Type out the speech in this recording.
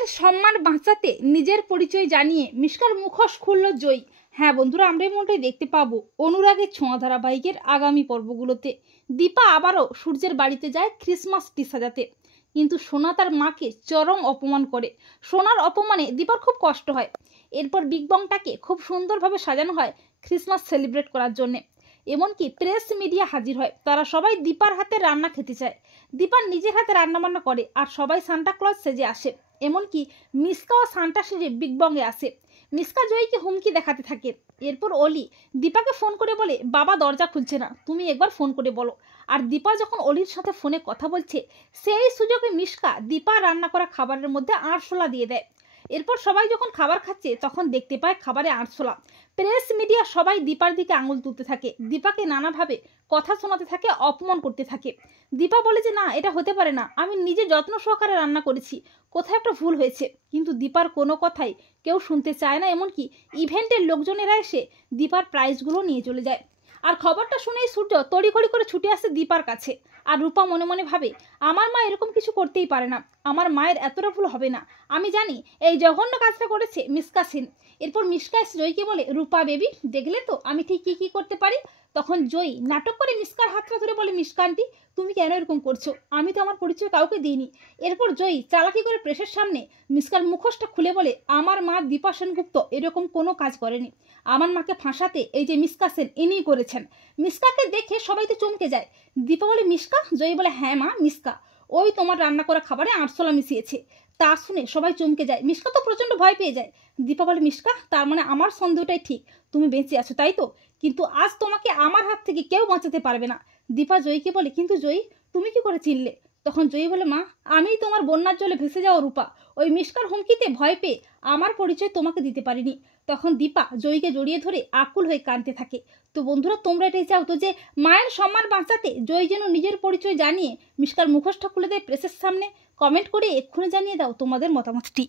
মায়ের সম্মান বাঁচাতে নিজের পরিচয় জানিয়ে মিশকার মুখোশ খুলল জয়ী। হ্যাঁ বন্ধুরা, আমরা এমনটাই দেখতে পাবো অনুরাগের ছোঁয়া ধারাবাহিকের আগামী পর্বগুলোতে। দীপা আবারও সূর্যের বাড়িতে যায় ক্রিসমাস ট্রি সাজাতে, কিন্তু সোনা তার মাকে চরম অপমান করে। সোনার অপমানে দীপার খুব কষ্ট হয়। এরপর বিগ বংটাকে খুব সুন্দরভাবে সাজানো হয় ক্রিসমাস সেলিব্রেট করার জন্যে। এমনকি প্রেস মিডিয়া হাজির হয়, তারা সবাই দীপার হাতে রান্না খেতে চায়। দীপার নিজের হাতে রান্নাবান্না করে আর সবাই সান্টা ক্লজ সেজে আসে। এমনকি মিশকাও সান্টা সেজে বিগ বংয়ে আসে। মিশকা জয়ীকে হুমকি দেখাতে থাকে। এরপর অলি দীপাকে ফোন করে বলে, বাবা দরজা খুলছে না, তুমি একবার ফোন করে বলো। আর দীপা যখন অলির সাথে ফোনে কথা বলছে, সেই সুযোগে মিশকা দীপা রান্না করা খাবারের মধ্যে আরশোলা দিয়ে দেয়। এরপর সবাই যখন খাবার খাচ্ছে তখন দেখতে পায় খাবারে আরশোলা। প্রেস মিডিয়া সবাই দীপার দিকে আঙুল তুলতে থাকে, দীপাকে নানাভাবে কথা শোনাতে থাকে, অপমান করতে থাকে। দীপা বলে যে না, এটা হতে পারে না, আমি নিজে যত্ন সহকারে রান্না করেছি, কোথায় একটা ভুল হয়েছে। কিন্তু দীপার কোনো কথাই কেউ শুনতে চায় না। এমনকি ইভেন্টের লোকজনেরা এসে দীপার প্রাইজগুলো নিয়ে চলে যায়। আর খবরটা শুনেই সূর্য তড়িঘড়ি করে ছুটে আসে দীপার কাছে। আর রূপা মনে মনে ভাবে, আমার মা এরকম কিছু করতেই পারে না, আমার মায়ের এতটা ভুল হবে না, আমি জানি এই জঘন্য কাজটা করেছে মিশকা সেন। এরপর মিশকা এসে জয়ীকে বলে, রূপা বেবি দেখলে তো আমি ঠিক কি করতে পারি। তখন জয়ী নাটক করে মিশকার হাতটা ধরে বলে, মিশকা আন্টি তুমি কেন এরকম করছো, আমি তো আমার পরিচয় কাউকে দিইনি। এরপর জয়ী চালাকি করে প্রেসের সামনে মিশকার মুখোশটা খুলে বলে, আমার মা দীপা সেনগুপ্ত এরকম কোনো কাজ করেনি, আমার মাকে ফাঁসাতে এই যে মিশকা সেন ইনিই করেছেন। মিশকাকে দেখে সবাই তো চমকে যায়। দীপা বলে, মিশকা? জয়ী বলে, হ্যাঁ মা, মিশকা, ওই তোমার রান্না করা খাবারে আরশোলা মিশিয়েছে। তা শুনে সবাই চমকে যায়, মিশকা তো প্রচন্ড ভয় পেয়ে যায়। দীপা বলে, মিশকা তার মানে আমার সন্দেহটাই ঠিক, তুমি বেঁচে আছো তাই তো, কিন্তু আজ তোমাকে আমার হাত থেকে কেউ বাঁচাতে পারবে না। দীপা জয়ীকে বলে, কিন্তু জয়ী তুমি কি করে চিনলে? তখন জয়ী বলে, মা আমিই তোমার বন্যার জলে ভেসে যাওয়া রূপা, ওই মিশকার হুমকিতে ভয় পেয়ে আমার পরিচয় তোমাকে দিতে পারিনি। তখন দীপা জয়ীকে জড়িয়ে ধরে আকুল হয়ে কাঁদতে থাকে। তো বন্ধুরা, তোমরা এটাই চাও তো যে মায়ের সম্মান বাঁচাতে জয়ী যেন নিজের পরিচয় জানিয়ে মিশকার মুখোশটা খুলে দেয় প্রেসের সামনে? কমেন্ট করে এক্ষুনি জানিয়ে দাও তোমাদের মতামতটি।